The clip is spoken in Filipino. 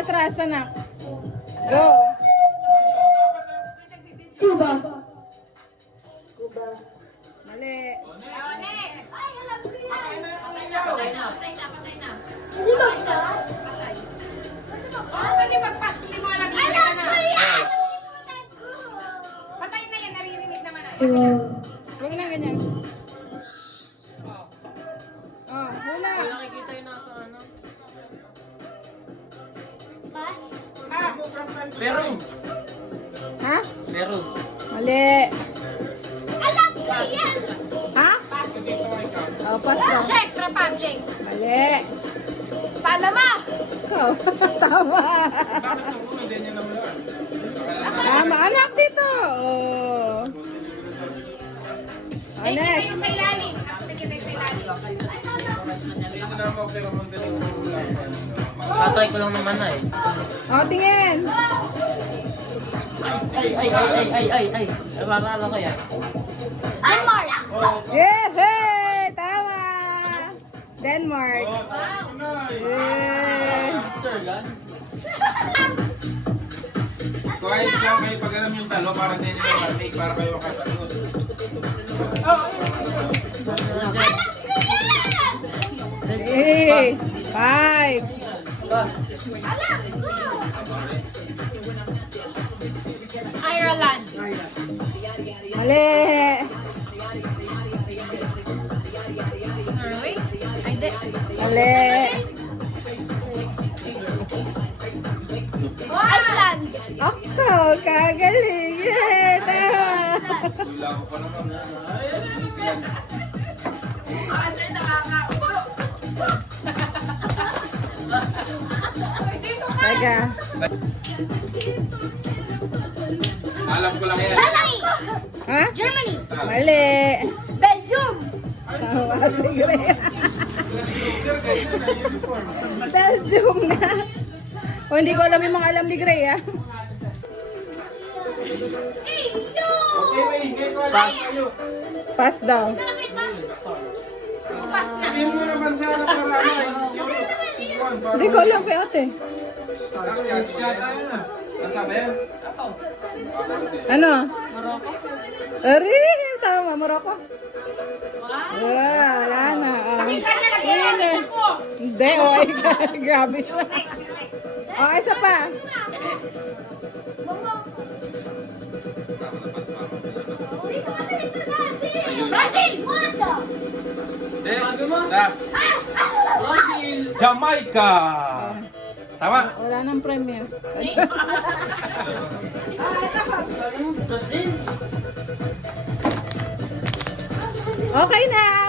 atras, anak. Go. Cuba. Mali. Hindi ba? Patay na yan, naririnig naman na. Huwag na ganyan. Oh, wala. Nakikita yung nasa ano. Peru. Ha? Peru. Mali. Ha? Oh, pass daw. Czech Republic. Mali. Panama. Oh, tama. Tama, anak dito. Oh. Tingin na Next. yung sa ilalim. Tingin na yung sa ilalim. Tatry ko lang naman na eh. Oh, tingin. Ay. Maralo kaya. Denmark. Yes, hey, tama. Denmark. Yeah. Kahit lang kayo pag alam yung talo, para din yung matik, para kayo makasagot. Hey, 5. Ireland. Mali. Norway. Ay, di. Mali. Iceland. Ako, kagaling. Yeah, tama. Wala ko pa naman. Teka. Alam ko lang yan. Germany. Ha? Germany. Mali. Belgium. Tama, sige. Belgium na. O, hindi ko alam yung mga alam ni Gray, ha? Okay, wait, hindi ko alam kayo. Pass daw. Sabihin mo naman sa anak para ano. Hindi ko alam kay ate. Ang sabi yan? Ano? Morocco? Ari, tama, Morocco. Wala na. Kita niya lagi Yun yan. eh. Hindi, oh, ay, grabe siya. Oh, isa pa. Brazil. Jamaica! Tama? Wala nang premium. Okay na.